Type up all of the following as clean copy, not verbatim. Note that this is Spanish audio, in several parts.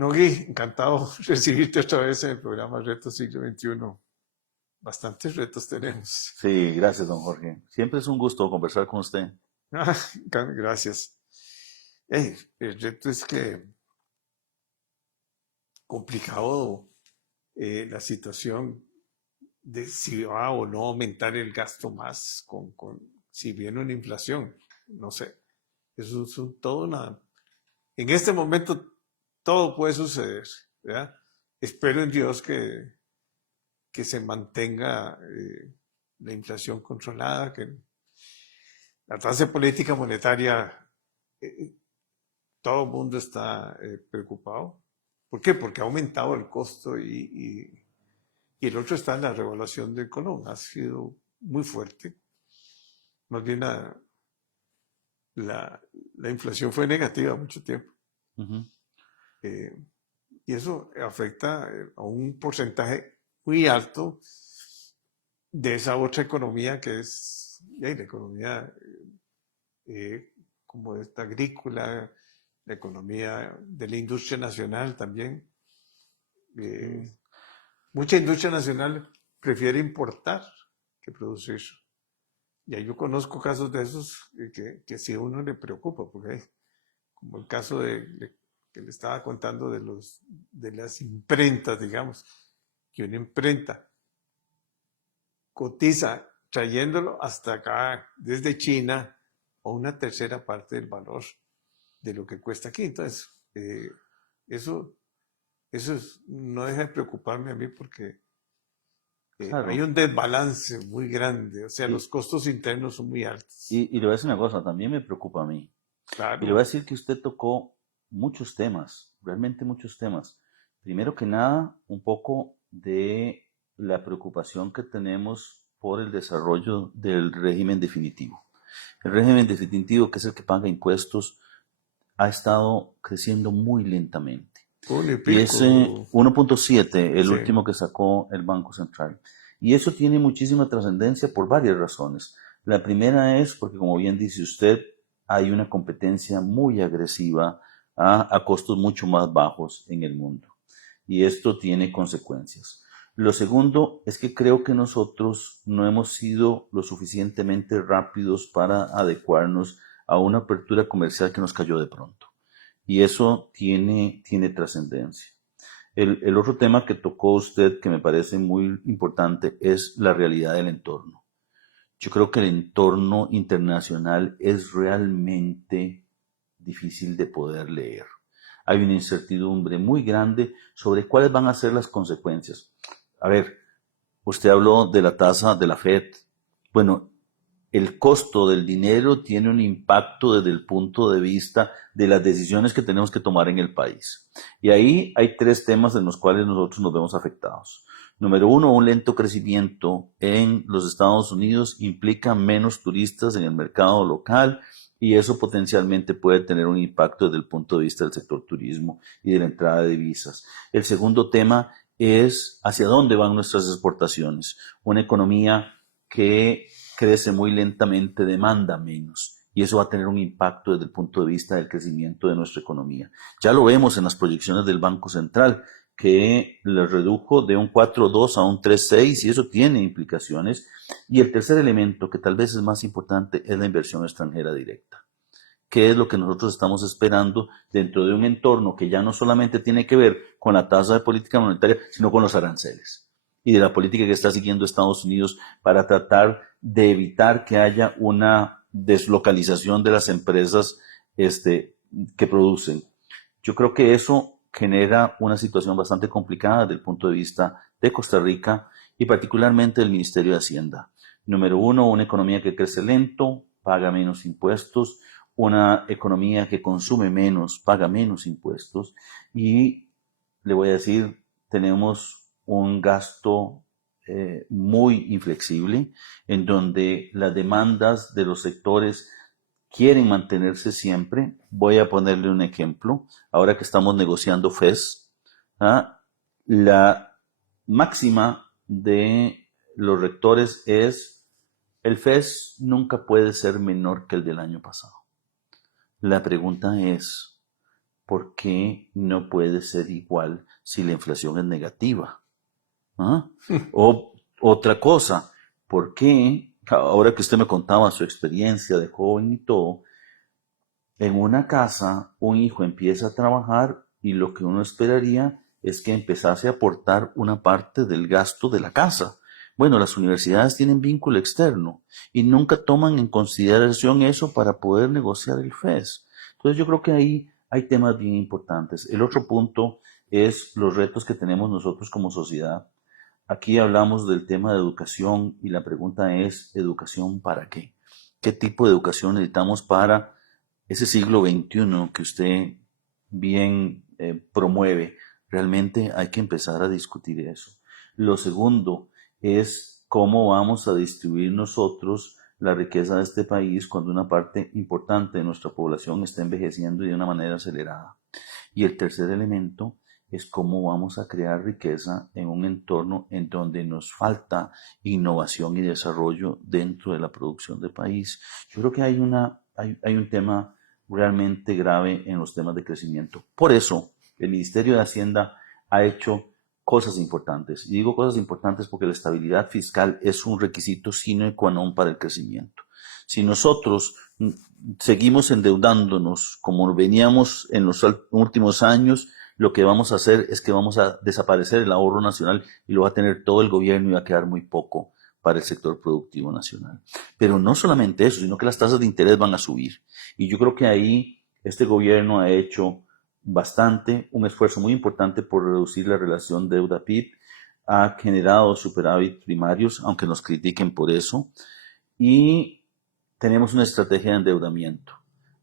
Nogui, encantado de recibirte otra vez en el programa Retos Siglo XXI. Bastantes retos tenemos. Sí, gracias, don Jorge. Siempre es un gusto conversar con usted. Ah, gracias. El reto es que complicado la situación de si va o no aumentar el gasto más si viene una inflación. No sé. Eso es todo una... En este momento todo puede suceder, ¿verdad? Espero en Dios que se mantenga la inflación controlada, que la tasa de política monetaria, eh, todo el mundo está preocupado. ¿Por qué? Porque ha aumentado el costo y el otro está en la revaluación del colón. Ha sido muy fuerte. Más bien la, la inflación fue negativa mucho tiempo. Ujú. Eh, y eso afecta a un porcentaje muy alto de esa otra economía que es la economía como esta agrícola, la economía de la industria nacional también. Mm. Eh, Mucha industria nacional prefiere importar que producir. Y ahí yo conozco casos de esos que sí a uno le preocupa, porque como el caso que le estaba contando de las imprentas, digamos, que una imprenta cotiza trayéndolo hasta acá desde China a una tercera parte del valor de lo que cuesta aquí. Entonces, eso, no deja de preocuparme a mí porque hay Claro. un desbalance muy grande, o sea, Y, los costos internos son muy altos. y le voy a decir una cosa, también me preocupa a mí. Y le voy a Claro, decir que usted tocó muchos temas, realmente muchos temas. Primero que nada, un poco de la preocupación que tenemos por el desarrollo del régimen definitivo. El régimen definitivo, que es el que paga impuestos, ha estado creciendo muy lentamente. uno y Y ese pico, 1.7, el sí, último que sacó el Banco Central. Y eso tiene muchísima trascendencia por varias razones. La primera es porque, como bien dice usted, hay una competencia muy agresiva a costos mucho más bajos en el mundo. Y esto tiene consecuencias. Lo segundo es que creo que nosotros no hemos sido lo suficientemente rápidos para adecuarnos a una apertura comercial que nos cayó de pronto. Y eso tiene trascendencia. El otro tema que tocó usted, que me parece muy importante, es la realidad del entorno. Yo creo que el entorno internacional es realmente difícil de poder leer. Hay una incertidumbre muy grande sobre cuáles van a ser las consecuencias. A ver, usted habló de la tasa de la Fed. Bueno, el costo del dinero tiene un impacto desde el punto de vista de las decisiones que tenemos que tomar en el país. Y ahí hay tres temas en los cuales nosotros nos vemos afectados. Número uno, un lento crecimiento en los Estados Unidos implica menos turistas en el mercado local y eso potencialmente puede tener un impacto desde el punto de vista del sector turismo y de la entrada de divisas. El segundo tema es hacia dónde van nuestras exportaciones. Una economía que crece muy lentamente demanda menos y eso va a tener un impacto desde el punto de vista del crecimiento de nuestra economía. Ya lo vemos en las proyecciones del Banco Central, que le redujo de un 4,2 a un 3,6 y eso tiene implicaciones. Y el tercer elemento, que tal vez es más importante, es la inversión extranjera directa. ¿Qué es lo que nosotros estamos esperando dentro de un entorno que ya no solamente tiene que ver con la tasa de política monetaria, sino con los aranceles y de la política que está siguiendo Estados Unidos para tratar de evitar que haya una deslocalización de las empresas que producen? Yo creo que eso genera una situación bastante complicada desde el punto de vista de Costa Rica y particularmente del Ministerio de Hacienda. Número uno, una economía que crece lento, paga menos impuestos, una economía que consume menos, paga menos impuestos y le voy a decir, tenemos un gasto muy inflexible en donde las demandas de los sectores quieren mantenerse siempre. Voy a ponerle un ejemplo. Ahora que estamos negociando FES, ¿ah? La máxima de los rectores es el FES nunca puede ser menor que el del año pasado. La pregunta es, ¿por qué no puede ser igual si la inflación es negativa? ¿Ah? O otra cosa, ¿por qué, ahora que usted me contaba su experiencia de joven y todo, en una casa un hijo empieza a trabajar y lo que uno esperaría es que empezase a aportar una parte del gasto de la casa? Bueno, las universidades tienen vínculo externo y nunca toman en consideración eso para poder negociar el FES. Entonces yo creo que ahí hay temas bien importantes. El otro punto es los retos que tenemos nosotros como sociedad. Aquí hablamos del tema de educación y la pregunta es, ¿educación para qué? ¿Qué tipo de educación necesitamos para ese siglo XXI que usted bien promueve? Realmente hay que empezar a discutir eso. Lo segundo es cómo vamos a distribuir nosotros la riqueza de este país cuando una parte importante de nuestra población está envejeciendo y de una manera acelerada. Y el tercer elemento es cómo vamos a crear riqueza en un entorno en donde nos falta innovación y desarrollo dentro de la producción del país. Yo creo que hay un tema realmente grave en los temas de crecimiento. Por eso, el Ministerio de Hacienda ha hecho cosas importantes. Y digo cosas importantes porque la estabilidad fiscal es un requisito sine qua non para el crecimiento. Si nosotros seguimos endeudándonos como veníamos en los últimos años, lo que vamos a hacer es que vamos a desaparecer el ahorro nacional y lo va a tener todo el gobierno y va a quedar muy poco para el sector productivo nacional. Pero no solamente eso, sino que las tasas de interés van a subir. Y yo creo que ahí este gobierno ha hecho un esfuerzo muy importante por reducir la relación deuda-PIB, ha generado superávit primarios, aunque nos critiquen por eso, y tenemos una estrategia de endeudamiento.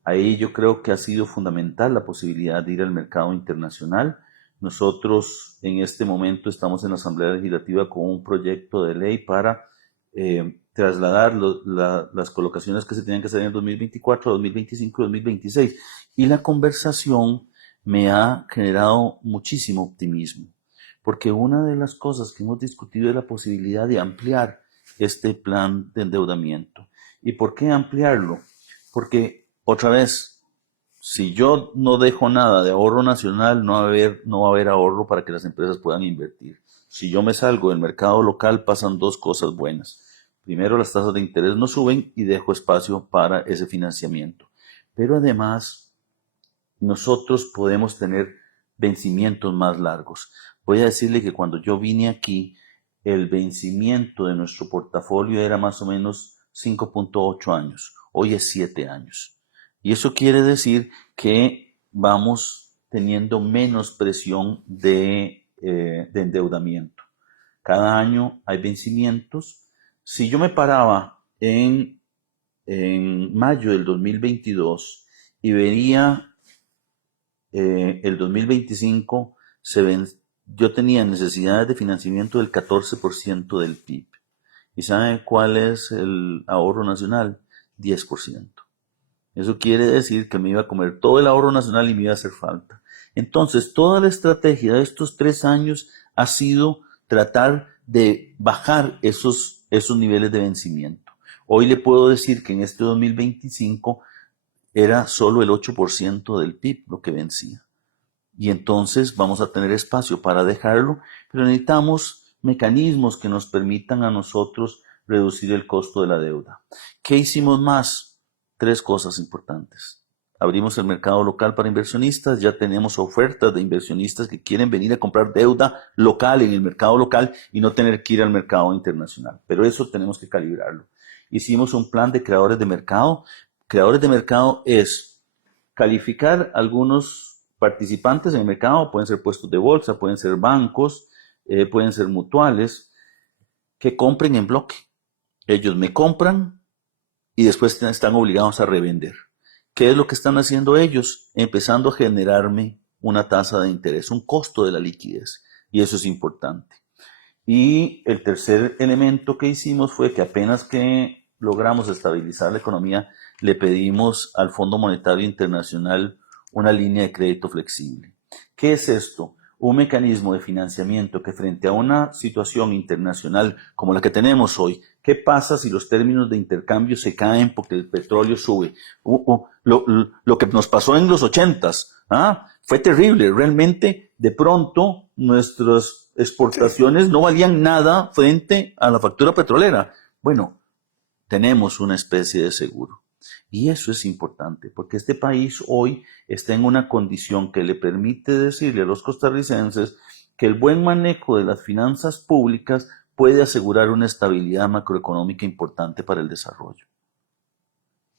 Ahí yo creo que ha sido fundamental la posibilidad de ir al mercado internacional. Nosotros en este momento estamos en la Asamblea Legislativa con un proyecto de ley para trasladar las colocaciones que se tenían que hacer en 2024, 2025 y 2026. Y la conversación me ha generado muchísimo optimismo, porque una de las cosas que hemos discutido es la posibilidad de ampliar este plan de endeudamiento. ¿Y por qué ampliarlo? Porque, otra vez, si yo no dejo nada de ahorro nacional, no va a haber ahorro para que las empresas puedan invertir. Si yo me salgo del mercado local, pasan dos cosas buenas. Primero, las tasas de interés no suben y dejo espacio para ese financiamiento. Pero además, nosotros podemos tener vencimientos más largos. Voy a decirle que cuando yo vine aquí, el vencimiento de nuestro portafolio era más o menos 5.8 años. Hoy es 7 años. Y eso quiere decir que vamos teniendo menos presión de endeudamiento. Cada año hay vencimientos. Si yo me paraba en mayo del 2022 y veía el 2025, yo tenía necesidades de financiamiento del 14% del PIB. ¿Y saben cuál es el ahorro nacional? 10%. Eso quiere decir que me iba a comer todo el ahorro nacional y me iba a hacer falta. Entonces, toda la estrategia de estos 3 años ha sido tratar de bajar esos niveles de vencimiento. Hoy le puedo decir que en este 2025 era solo el 8% del PIB lo que vencía. Y entonces vamos a tener espacio para dejarlo, pero necesitamos mecanismos que nos permitan a nosotros reducir el costo de la deuda. ¿Qué hicimos más? 3 cosas importantes. Abrimos el mercado local para inversionistas, ya tenemos ofertas de inversionistas que quieren venir a comprar deuda local en el mercado local y no tener que ir al mercado internacional. Pero eso tenemos que calibrarlo. Hicimos un plan de creadores de mercado. Creadores de mercado es calificar algunos participantes en el mercado, pueden ser puestos de bolsa, pueden ser bancos, pueden ser mutuales, que compren en bloque. Ellos me compran y después están obligados a revender. ¿Qué es lo que están haciendo ellos? Empezando a generarme una tasa de interés, un costo de la liquidez. Y eso es importante. Y el tercer elemento que hicimos fue que apenas que logramos estabilizar la economía, le pedimos al Fondo Monetario Internacional una línea de crédito flexible. ¿Qué es esto? Un mecanismo de financiamiento que frente a una situación internacional como la que tenemos hoy, ¿qué pasa si los términos de intercambio se caen porque el petróleo sube? Lo que nos pasó en los 80s, fue terrible. Realmente, de pronto, nuestras exportaciones no valían nada frente a la factura petrolera. Bueno, tenemos una especie de seguro. Y eso es importante, porque este país hoy está en una condición que le permite decirle a los costarricenses que el buen manejo de las finanzas públicas puede asegurar una estabilidad macroeconómica importante para el desarrollo.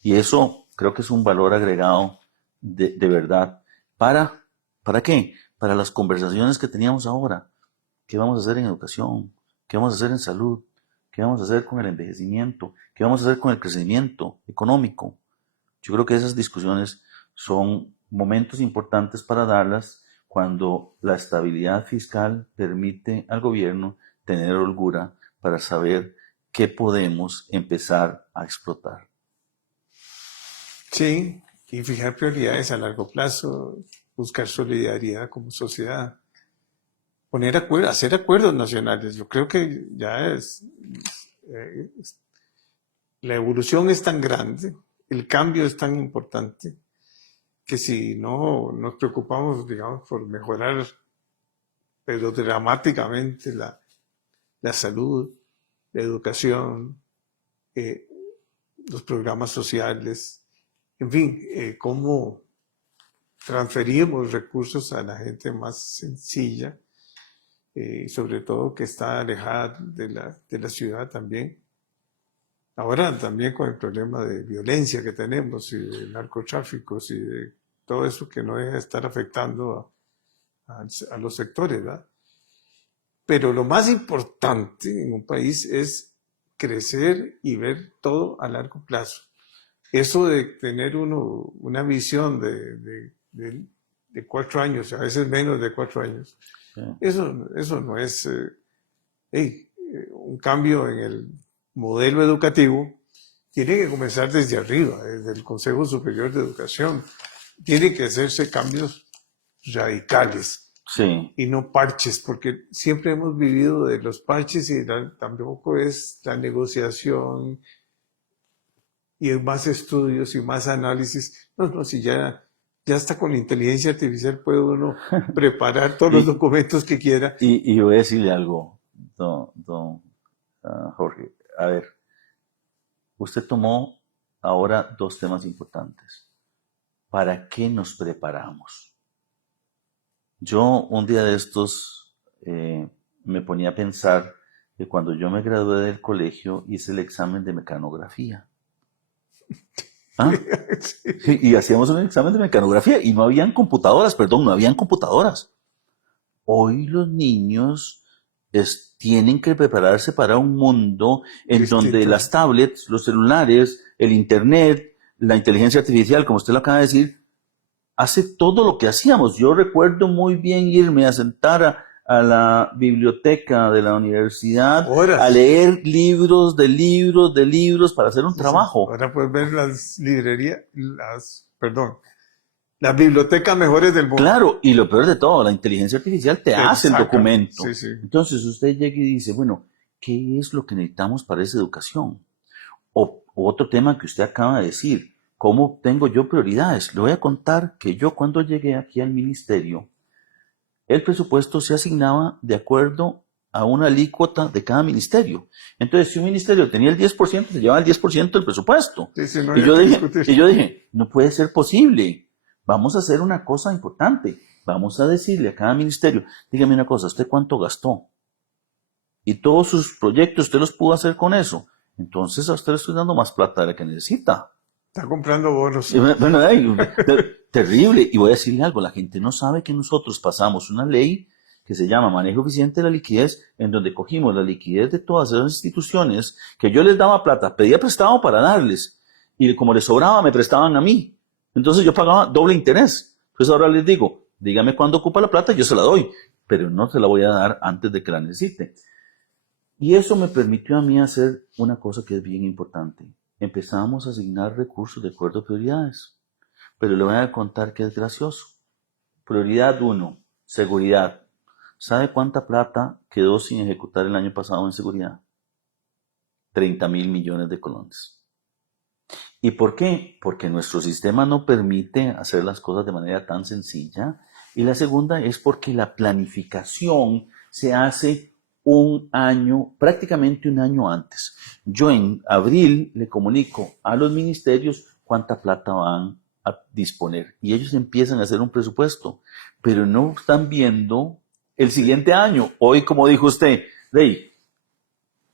Y eso creo que es un valor agregado de verdad. ¿Para qué? Para las conversaciones que teníamos ahora. ¿Qué vamos a hacer en educación? ¿Qué vamos a hacer en salud? ¿Qué vamos a hacer con el envejecimiento? ¿Qué vamos a hacer con el crecimiento económico? Yo creo que esas discusiones son momentos importantes para darlas cuando la estabilidad fiscal permite al gobierno tener holgura para saber qué podemos empezar a explotar. Sí, y fijar prioridades a largo plazo, buscar solidaridad como sociedad, hacer acuerdos nacionales. Yo creo que ya la evolución es tan grande, el cambio es tan importante, que si no nos preocupamos, digamos, por mejorar, pero dramáticamente la salud, la educación, los programas sociales, en fin, cómo transferimos recursos a la gente más sencilla, sobre todo que está alejada de la ciudad también. Ahora también con el problema de violencia que tenemos y de narcotráficos y de todo eso que no deja de estar afectando a los sectores, ¿verdad? Pero lo más importante en un país es crecer y ver todo a largo plazo. Eso de tener una visión de 4 años, a veces menos de 4 años, sí. Eso no es un cambio en el modelo educativo. Tiene que comenzar desde arriba, desde el Consejo Superior de Educación. Tiene que hacerse cambios radicales, sí, y no parches, porque siempre hemos vivido de los parches y tampoco es la negociación y más estudios y más análisis. No, si ya está con la inteligencia artificial puede uno preparar todos los documentos que quiera. Y voy a decirle algo, don Jorge. A ver, usted tomó ahora 2 temas importantes. ¿Para qué nos preparamos? Yo un día de estos me ponía a pensar que cuando yo me gradué del colegio hice el examen de mecanografía. ¿Ah? Sí. Y hacíamos un examen de mecanografía y no habían computadoras. Hoy los niños tienen que prepararse para un mundo en donde las tablets, los celulares, el internet, la inteligencia artificial, como usted lo acaba de decir, hace todo lo que hacíamos. Yo recuerdo muy bien irme a sentar a la biblioteca de la universidad, horas, a leer libros de libros para hacer un trabajo. Sí. Ahora puedes ver las librerías, las bibliotecas mejores del mundo. Claro, y lo peor de todo, la inteligencia artificial te hace el documento. Sí, sí. Entonces usted llega y dice, bueno, ¿qué es lo que necesitamos para esa educación? O otro tema que usted acaba de decir, ¿cómo tengo yo prioridades? Le voy a contar que yo cuando llegué aquí al ministerio, el presupuesto se asignaba de acuerdo a una alícuota de cada ministerio. Entonces, si un ministerio tenía el 10%, se llevaba el 10% del presupuesto. Sí, no y yo dije, no puede ser posible. Vamos a hacer una cosa importante. Vamos a decirle a cada ministerio, dígame una cosa, ¿usted cuánto gastó? Y todos sus proyectos, ¿usted los pudo hacer con eso? Entonces a usted le estoy dando más plata de la que necesita. Está comprando bonos. Bueno, terrible. Y voy a decirle algo, la gente no sabe que nosotros pasamos una ley que se llama Manejo Eficiente de la Liquidez, en donde cogimos la liquidez de todas esas instituciones que yo les daba plata, pedía prestado para darles, y como les sobraba me prestaban a mí. Entonces yo pagaba doble interés. Entonces ahora les digo, dígame cuándo ocupa la plata, yo se la doy, pero no se la voy a dar antes de que la necesite. Y eso me permitió a mí hacer una cosa que es bien importante. Empezamos a asignar recursos de acuerdo a prioridades. Pero le voy a contar que es gracioso. Prioridad 1, seguridad. ¿Sabe cuánta plata quedó sin ejecutar el año pasado en seguridad? 30,000 millones de colones. ¿Y por qué? Porque nuestro sistema no permite hacer las cosas de manera tan sencilla. Y la segunda es porque la planificación se hace un año, prácticamente un año antes. Yo en abril le comunico a los ministerios cuánta plata van a disponer y ellos empiezan a hacer un presupuesto, pero no están viendo el siguiente año. Hoy, como dijo usted, Rey,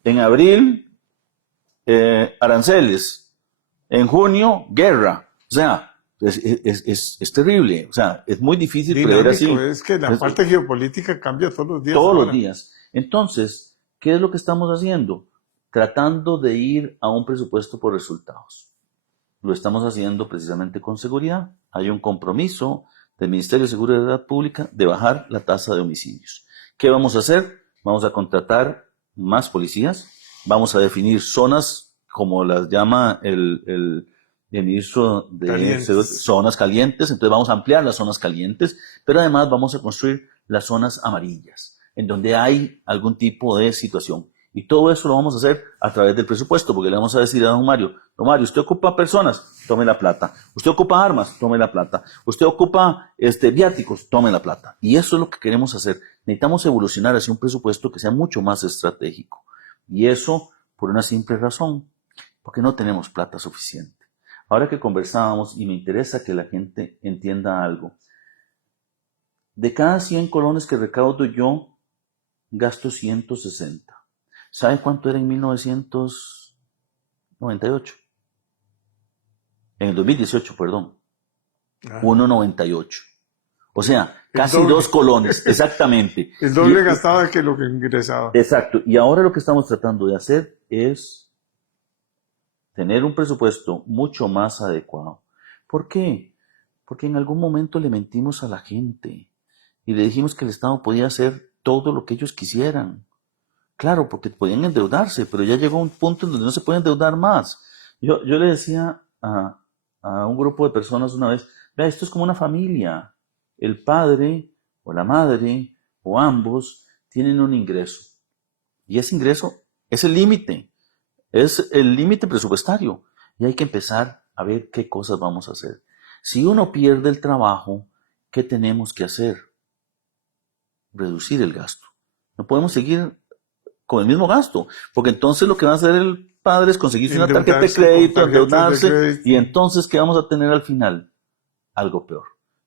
en abril, aranceles, en junio, guerra. O sea, es terrible. O sea, es muy difícil prever así. Dinámico, es que la parte geopolítica cambia todos los días. Todos ahora. los días. Entonces, ¿qué es lo que estamos haciendo? Tratando de ir a un presupuesto por resultados. Lo estamos haciendo precisamente con seguridad. Hay un compromiso del Ministerio de Seguridad Pública de bajar la tasa de homicidios. ¿Qué vamos a hacer? Vamos a contratar más policías, vamos a definir zonas, como las llama el ministro de zonas calientes, entonces vamos a ampliar las zonas calientes, pero además vamos a construir las zonas amarillas, en donde hay algún tipo de situación. Y todo eso lo vamos a hacer a través del presupuesto, porque le vamos a decir a don Mario, usted ocupa personas, tome la plata. Usted ocupa armas, tome la plata. Usted ocupa viáticos, tome la plata. Y eso es lo que queremos hacer. Necesitamos evolucionar hacia un presupuesto que sea mucho más estratégico. Y eso por una simple razón, porque no tenemos plata suficiente. Ahora que conversábamos, y me interesa que la gente entienda algo, de cada 100 colones que recaudo yo, gasto 160. ¿Sabe cuánto era en 1998? En el 2018, perdón. 1.98. O sea, casi 2 colones, exactamente. El doble gastaba que lo que ingresaba. Exacto. Y ahora lo que estamos tratando de hacer es tener un presupuesto mucho más adecuado. ¿Por qué? Porque en algún momento le mentimos a la gente y le dijimos que el Estado podía hacer todo lo que ellos quisieran. Claro, porque podían endeudarse, pero ya llegó un punto en donde no se puede endeudar más. Yo le decía a un grupo de personas una vez, vea, esto es como una familia. El padre o la madre o ambos tienen un ingreso. Y ese ingreso es el límite presupuestario. Y hay que empezar a ver qué cosas vamos a hacer. Si uno pierde el trabajo, ¿qué tenemos que hacer? Reducir el gasto. No podemos seguir con el mismo gasto, porque entonces lo que va a hacer el padre es conseguirse una tarjeta de crédito, endeudarse, y entonces ¿qué vamos a tener al final? Algo peor.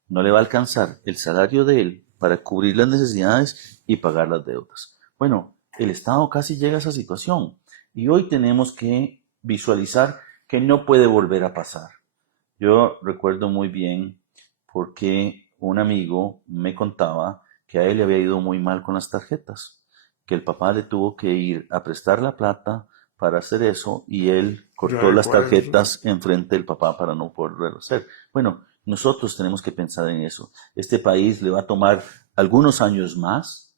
No le va a alcanzar el salario de él para cubrir las necesidades y pagar las deudas. Bueno, el Estado casi llega a esa situación y hoy tenemos que visualizar que no puede volver a pasar. Yo recuerdo muy bien porque un amigo me contaba que a él le había ido muy mal con las tarjetas, que el papá le tuvo que ir a prestar la plata para hacer eso y él cortó las tarjetas enfrente del papá para no poderlo hacer. Bueno, nosotros tenemos que pensar en eso. Este país le va a tomar algunos años más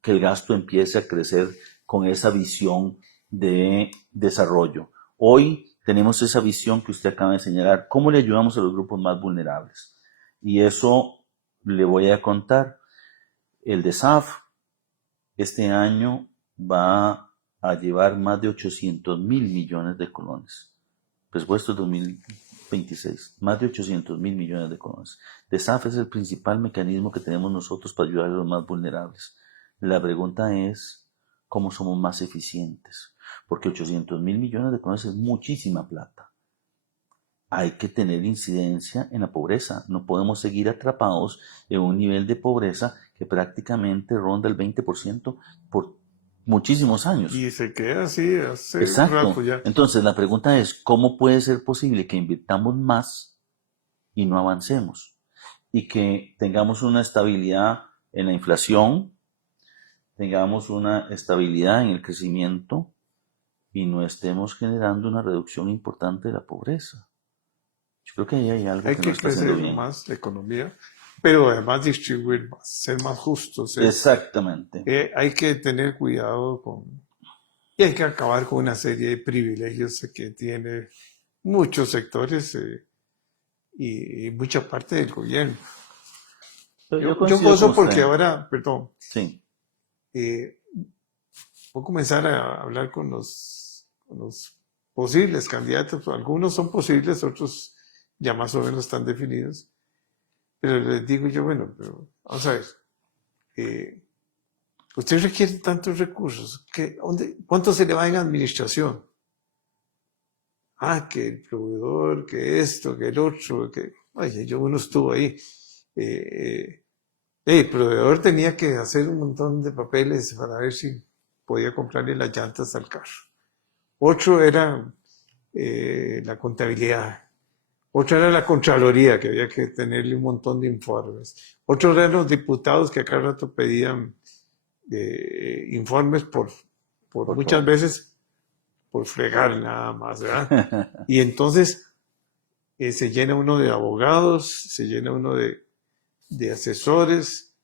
que el gasto empiece a crecer con esa visión de desarrollo. Hoy tenemos esa visión que usted acaba de señalar. ¿Cómo le ayudamos a los grupos más vulnerables? Y eso le voy a contar. El DESAF este año va a llevar más de 800 mil millones de colones. Presupuesto 2026, más de 800 mil millones de colones. DESAF es el principal mecanismo que tenemos nosotros para ayudar a los más vulnerables. La pregunta es, ¿cómo somos más eficientes? Porque 800 mil millones de colones es muchísima plata. Hay que tener incidencia en la pobreza. No podemos seguir atrapados en un nivel de pobreza que prácticamente ronda el 20% por muchísimos años. Y se queda así hace Exacto. un rato ya. Entonces la pregunta es, ¿cómo puede ser posible que invirtamos más y no avancemos? Y que tengamos una estabilidad en la inflación, tengamos una estabilidad en el crecimiento y no estemos generando una reducción importante de la pobreza. Yo creo que ahí hay algo que no está haciendo bien. Hay que crecer más la economía, pero además distribuir más, ser más justos. Exactamente. Hay que tener cuidado y hay que acabar con una serie de privilegios que tiene muchos sectores y mucha parte del gobierno. Yo gozo porque ahora, perdón, sí. Voy a comenzar a hablar con los posibles candidatos. Algunos son posibles, otros ya más o menos están definidos. Pero les digo yo, bueno, pero vamos a ver, usted requiere tantos recursos, ¿cuánto se le va en administración? Que el proveedor, que esto, que el otro, que... Oye, uno estuvo ahí. El proveedor tenía que hacer un montón de papeles para ver si podía comprarle las llantas al carro. Otro era la contabilidad. Otra era la Contraloría, que había que tenerle un montón de informes. Otros eran los diputados que a cada rato pedían informes por muchas todo. veces por fregar nada más, ¿verdad? Y entonces se llena uno de abogados, se llena uno de asesores,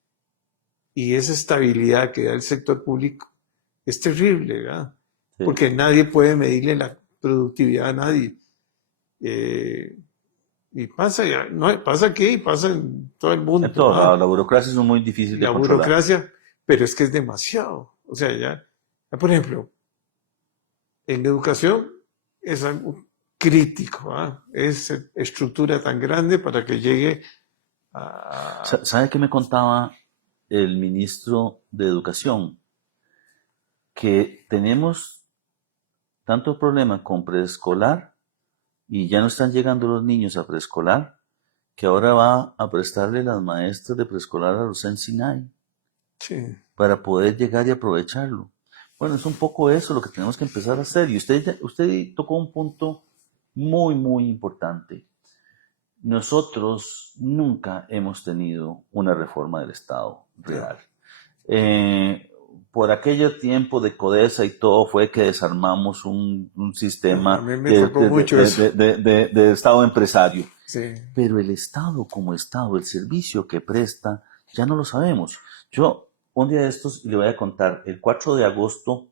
y esa estabilidad que da el sector público es terrible, ¿verdad? Sí. Porque nadie puede medirle la productividad a nadie. Y pasa, no, pasa aquí y pasa en todo el mundo. En todo lado, la burocracia es muy difícil de La controlar. burocracia, pero es que es demasiado. O sea, ya por ejemplo, en educación es algo crítico, ¿ah? Es estructura tan grande para que llegue a... ¿Sabe qué me contaba el ministro de Educación? Que tenemos tanto problema con preescolar y ya no están llegando los niños a preescolar, que ahora va a prestarle las maestras de preescolar a los Sensinay Sí. para poder llegar y aprovecharlo. Bueno, es un poco eso lo que tenemos que empezar a hacer. Y usted tocó un punto muy, muy importante. Nosotros nunca hemos tenido una reforma del Estado real. Por aquello tiempo de Codesa y todo fue que desarmamos un sistema A mí me tocó mucho eso. de Estado empresario. Sí. Pero el Estado como Estado, el servicio que presta, ya no lo sabemos. Yo, un día de estos, le voy a contar, el 4 de agosto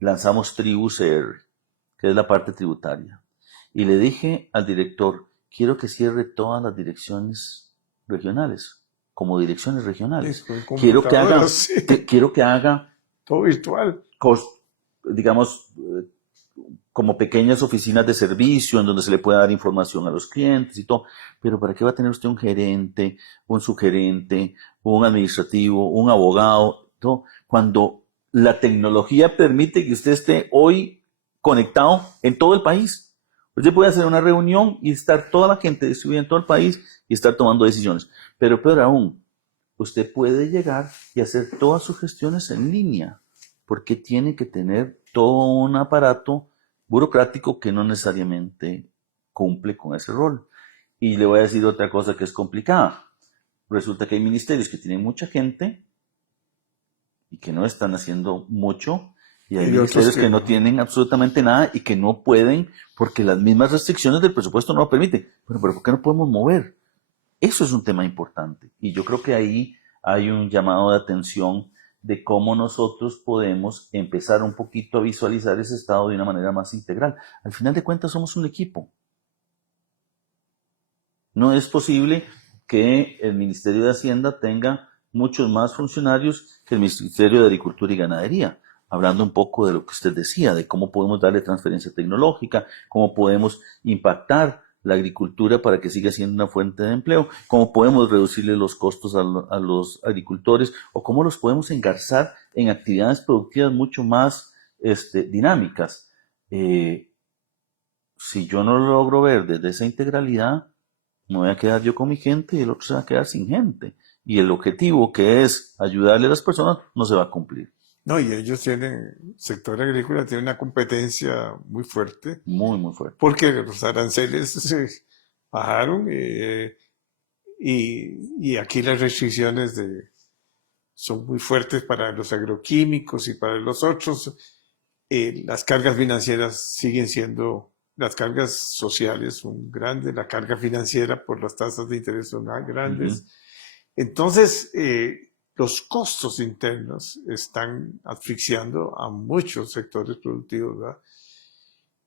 lanzamos Tribu CR, que es la parte tributaria. Y le dije al director, quiero que cierre todas las direcciones regionales, como direcciones regionales. Quiero que haga todo virtual. Digamos, como pequeñas oficinas de servicio en donde se le pueda dar información a los clientes y todo. Pero ¿para qué va a tener usted un gerente, un subgerente, un administrativo, un abogado, todo, cuando la tecnología permite que usted esté hoy conectado en todo el país? Usted puede hacer una reunión y estar toda la gente distribuida en todo el país y estar tomando decisiones. Pero peor aún, usted puede llegar y hacer todas sus gestiones en línea, porque tiene que tener todo un aparato burocrático que no necesariamente cumple con ese rol. Y le voy a decir otra cosa que es complicada. Resulta que hay ministerios que tienen mucha gente y que no están haciendo mucho, y hay ministerios que no tienen absolutamente nada y que no pueden porque las mismas restricciones del presupuesto no lo permiten. Pero ¿por qué no podemos mover? Eso es un tema importante. Y yo creo que ahí hay un llamado de atención de cómo nosotros podemos empezar un poquito a visualizar ese estado de una manera más integral. Al final de cuentas somos un equipo. No es posible que el Ministerio de Hacienda tenga muchos más funcionarios que el Ministerio de Agricultura y Ganadería. Hablando un poco de lo que usted decía, de cómo podemos darle transferencia tecnológica, cómo podemos impactar la agricultura para que siga siendo una fuente de empleo, cómo podemos reducirle los costos a los agricultores o cómo los podemos engarzar en actividades productivas mucho más dinámicas. Si yo no lo logro ver desde esa integralidad, me voy a quedar yo con mi gente y el otro se va a quedar sin gente. Y el objetivo, que es ayudarle a las personas, no se va a cumplir. No, y ellos tienen, el sector agrícola tiene una competencia muy fuerte. Muy, muy fuerte. Porque los aranceles se bajaron y aquí las restricciones son muy fuertes para los agroquímicos y para los otros. Las cargas financieras siguen siendo, las cargas sociales son grandes, la carga financiera por las tasas de interés son grandes. Entonces, los costos internos están asfixiando a muchos sectores productivos, ¿verdad?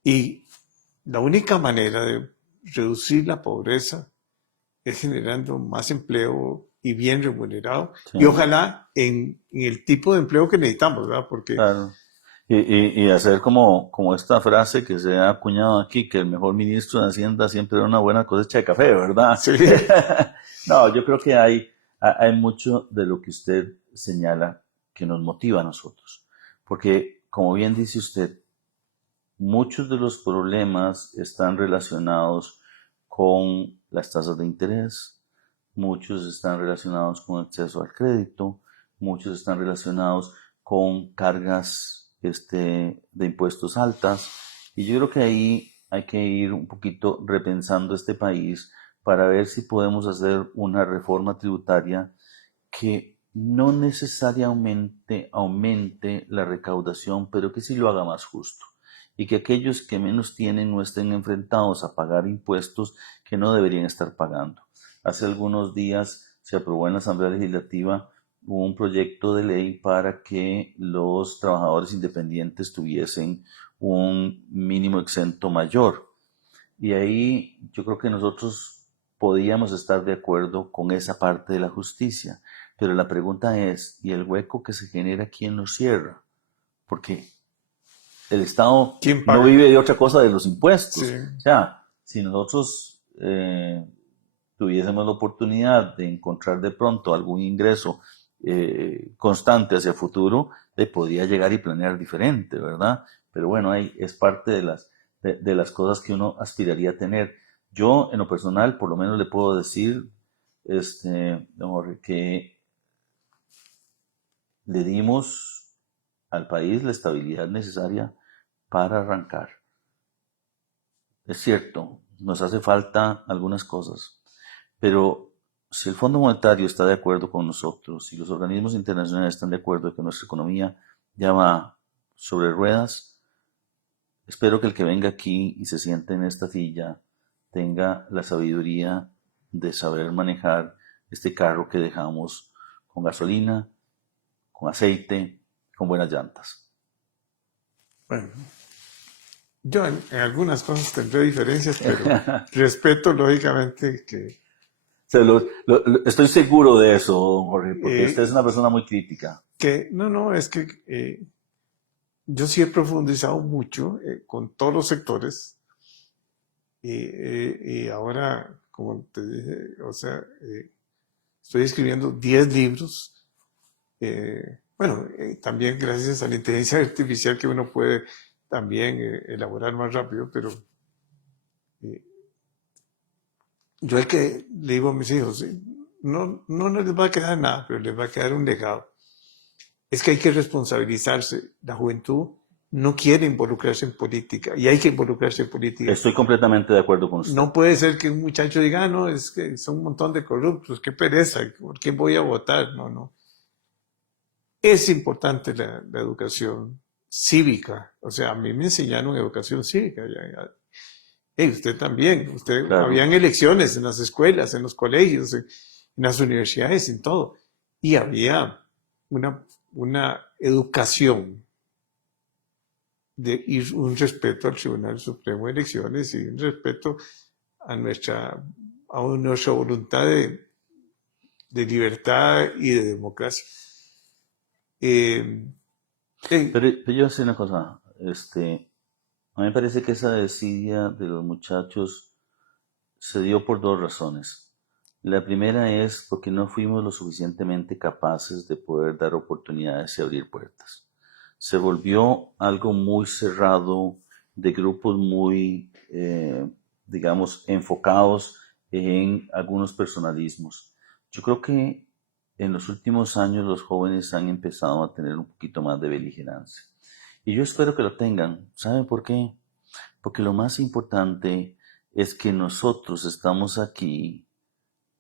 Y la única manera de reducir la pobreza es generando más empleo y bien remunerado, sí. Y ojalá en el tipo de empleo que necesitamos, ¿verdad? Porque claro. Y hacer como esta frase que se ha acuñado aquí, que el mejor ministro de Hacienda siempre da una buena cosecha de café, ¿verdad? Sí, No, yo creo que hay mucho de lo que usted señala que nos motiva a nosotros. Porque, como bien dice usted, muchos de los problemas están relacionados con las tasas de interés, muchos están relacionados con acceso al crédito, muchos están relacionados con cargas de impuestos altas. Y yo creo que ahí hay que ir un poquito repensando este país para ver si podemos hacer una reforma tributaria que no necesariamente aumente la recaudación, pero que sí lo haga más justo. Y que aquellos que menos tienen no estén enfrentados a pagar impuestos que no deberían estar pagando. Hace algunos días se aprobó en la Asamblea Legislativa un proyecto de ley para que los trabajadores independientes tuviesen un mínimo exento mayor. Y ahí yo creo que nosotros podíamos estar de acuerdo con esa parte de la justicia. Pero la pregunta es, ¿y el hueco que se genera quién lo cierra? Porque el Estado ¿quién no paga? vive de otra cosa de los Sí, impuestos. O sea, si nosotros tuviésemos la oportunidad de encontrar de pronto algún ingreso constante hacia el futuro, le podría llegar y planear diferente, ¿verdad? Pero bueno, ahí es parte de las cosas que uno aspiraría a tener. Yo, en lo personal, por lo menos le puedo decir, don Jorge, que le dimos al país la estabilidad necesaria para arrancar. Es cierto, nos hace falta algunas cosas, pero si el Fondo Monetario está de acuerdo con nosotros, si los organismos internacionales están de acuerdo que nuestra economía ya va sobre ruedas, espero que el que venga aquí y se siente en esta silla tenga la sabiduría de saber manejar este carro que dejamos con gasolina, con aceite, con buenas llantas. bueno, yo en algunas cosas tendré diferencias, pero respeto lógicamente Estoy seguro de eso, Jorge, porque usted es eh, una persona muy crítica. no, es que yo sí he profundizado mucho con todos los sectores y ahora, como te dije, o sea, estoy escribiendo 10 libros. Bueno, también gracias a la inteligencia artificial que uno puede también elaborar más rápido, pero eh, yo el que le digo a mis hijos, no les va a quedar nada, pero les va a quedar un legado. Es que hay que responsabilizarse. La juventud no quiere involucrarse en política y hay que involucrarse en política. Estoy completamente de acuerdo con usted. No puede ser que un muchacho diga, no, es que son un montón de corruptos, qué pereza, ¿por qué voy a votar? No. Es importante la educación cívica. O sea, a mí me enseñaron educación cívica. Hey, usted también. Claro. Habían elecciones en las escuelas, en los colegios, en las universidades, en todo. Y había una educación y un respeto al Tribunal Supremo de Elecciones y un respeto a nuestra voluntad de libertad y de democracia. Eh, Pero yo sé una cosa, a mí me parece que esa desidia de los muchachos se dio por dos razones. La primera es porque no fuimos lo suficientemente capaces de poder dar oportunidades y abrir puertas. Se volvió algo muy cerrado, de grupos muy, digamos, enfocados en algunos personalismos. Yo creo que en los últimos años los jóvenes han empezado a tener un poquito más de beligerancia. Y yo espero que lo tengan. ¿Saben por qué? Porque lo más importante es que nosotros estamos aquí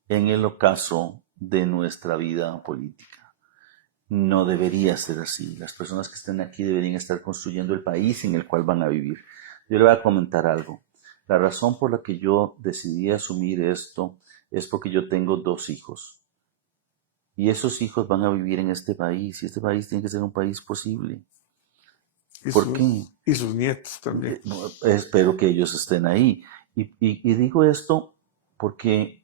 en el ocaso de nuestra vida política. No debería ser así. Las personas que estén aquí deberían estar construyendo el país en el cual van a vivir. Yo le voy a comentar algo. La razón por la que yo decidí asumir esto es porque yo tengo dos hijos. Y esos hijos van a vivir en este país. Y este país tiene que ser un país posible. ¿Por qué? y sus nietos también. No, espero que ellos estén ahí. Y digo esto porque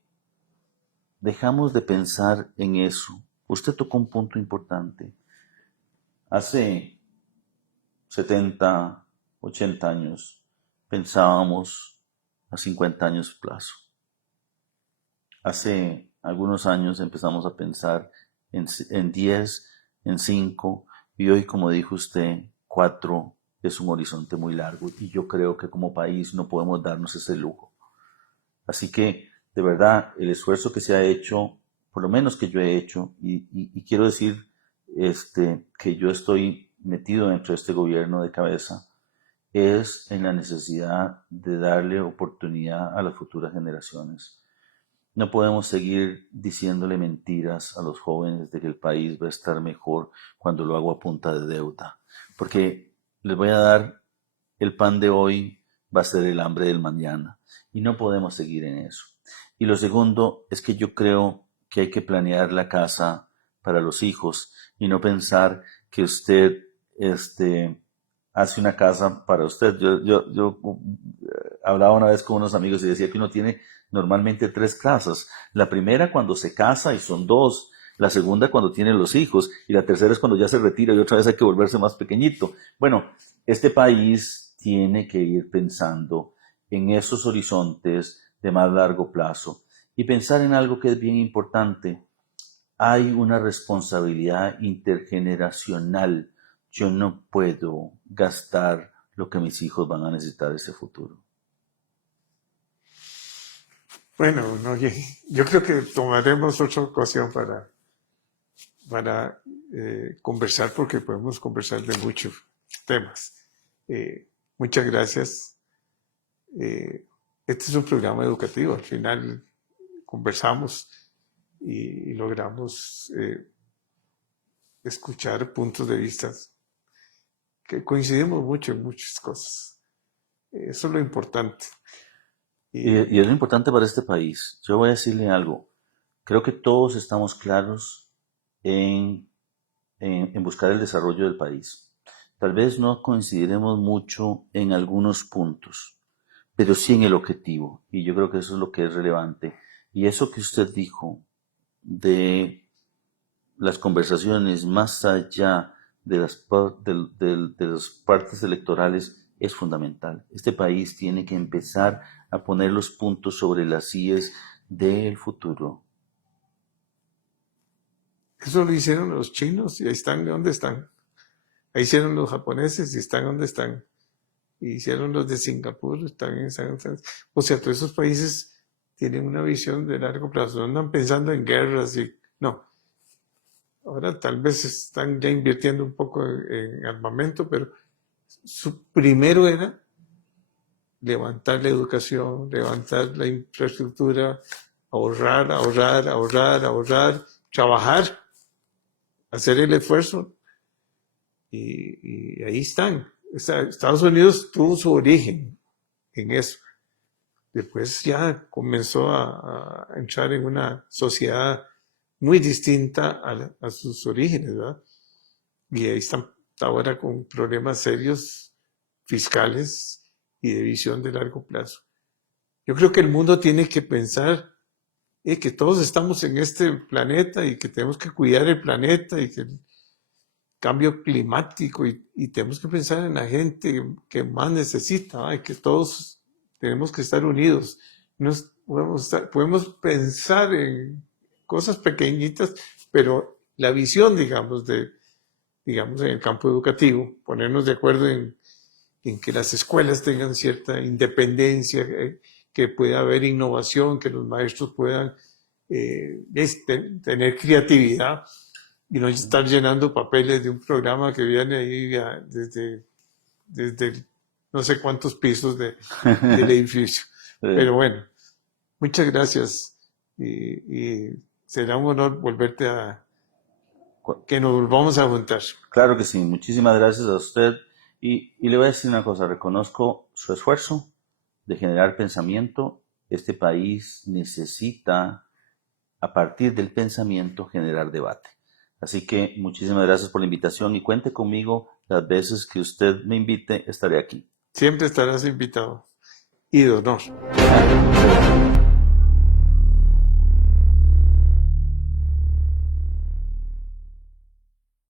dejamos de pensar en eso. Usted tocó un punto importante. Hace 70, 80 años, pensábamos a 50 años plazo. Hace algunos años empezamos a pensar en 10, en 5, y hoy, como dijo usted, 4 es un horizonte muy largo, y yo creo que como país no podemos darnos ese lujo. Así que, de verdad, el esfuerzo que se ha hecho, por lo menos que yo he hecho, y quiero decir que yo estoy metido dentro de este gobierno de cabeza, es en la necesidad de darle oportunidad a las futuras generaciones. No podemos seguir diciéndole mentiras a los jóvenes de que el país va a estar mejor cuando lo hago a punta de deuda. Porque les voy a dar el pan de hoy, va a ser el hambre del mañana. Y no podemos seguir en eso. Y lo segundo es que yo creo que hay que planear la casa para los hijos y no pensar que usted hace una casa para usted. Yo hablaba una vez con unos amigos y decía que uno tiene normalmente 3 casas. La primera cuando se casa y son 2. La segunda cuando tiene los hijos. Y la tercera es cuando ya se retira y otra vez hay que volverse más pequeñito. Bueno, este país tiene que ir pensando en esos horizontes de más largo plazo y pensar en algo que es bien importante. Hay una responsabilidad intergeneracional. Yo no puedo gastar lo que mis hijos van a necesitar en este futuro. Bueno, no, yo creo que tomaremos otra ocasión para conversar, porque podemos conversar de muchos temas. Muchas gracias. Este es un programa educativo. Al final conversamos y logramos escuchar puntos de vista que coincidimos mucho en muchas cosas. Eso es lo importante. Y es lo importante para este país. Yo voy a decirle algo. Creo que todos estamos claros en buscar el desarrollo del país. Tal vez no coincidiremos mucho en algunos puntos, pero sí en el objetivo. Y yo creo que eso es lo que es relevante. Y eso que usted dijo de las conversaciones más allá de las partes electorales es fundamental. Este país tiene que empezar a poner los puntos sobre las íes del futuro. Eso lo hicieron los chinos y ahí están donde están. Ahí hicieron los japoneses y están donde están. Y hicieron los de Singapur, también están. O sea, todos esos países tienen una visión de largo plazo. No andan pensando en guerras y no. Ahora tal vez están ya invirtiendo un poco en armamento, pero su primero era levantar la educación, levantar la infraestructura, ahorrar, trabajar, hacer el esfuerzo, y ahí están. Estados Unidos tuvo su origen en eso. Después ya comenzó a entrar en una sociedad muy distinta a sus orígenes, ¿verdad? Y ahí están ahora con problemas serios fiscales y de visión de largo plazo. Yo creo que el mundo tiene que pensar que todos estamos en este planeta y que tenemos que cuidar el planeta y que el cambio climático y tenemos que pensar en la gente que más necesita, y que todos tenemos que estar unidos. Podemos pensar en cosas pequeñitas, pero la visión, digamos, en el campo educativo, ponernos de acuerdo en que las escuelas tengan cierta independencia, que pueda haber innovación, que los maestros puedan tener creatividad y no estar llenando papeles de un programa que viene ahí desde no sé cuántos pisos del edificio. Pero bueno, muchas gracias y será un honor volverte que nos volvamos a juntar. Claro que sí, muchísimas gracias a usted. Y le voy a decir una cosa, reconozco su esfuerzo de generar pensamiento. Este país necesita, a partir del pensamiento, generar debate. Así que muchísimas gracias por la invitación y cuente conmigo las veces que usted me invite, estaré aquí. Siempre estarás invitado y de honor.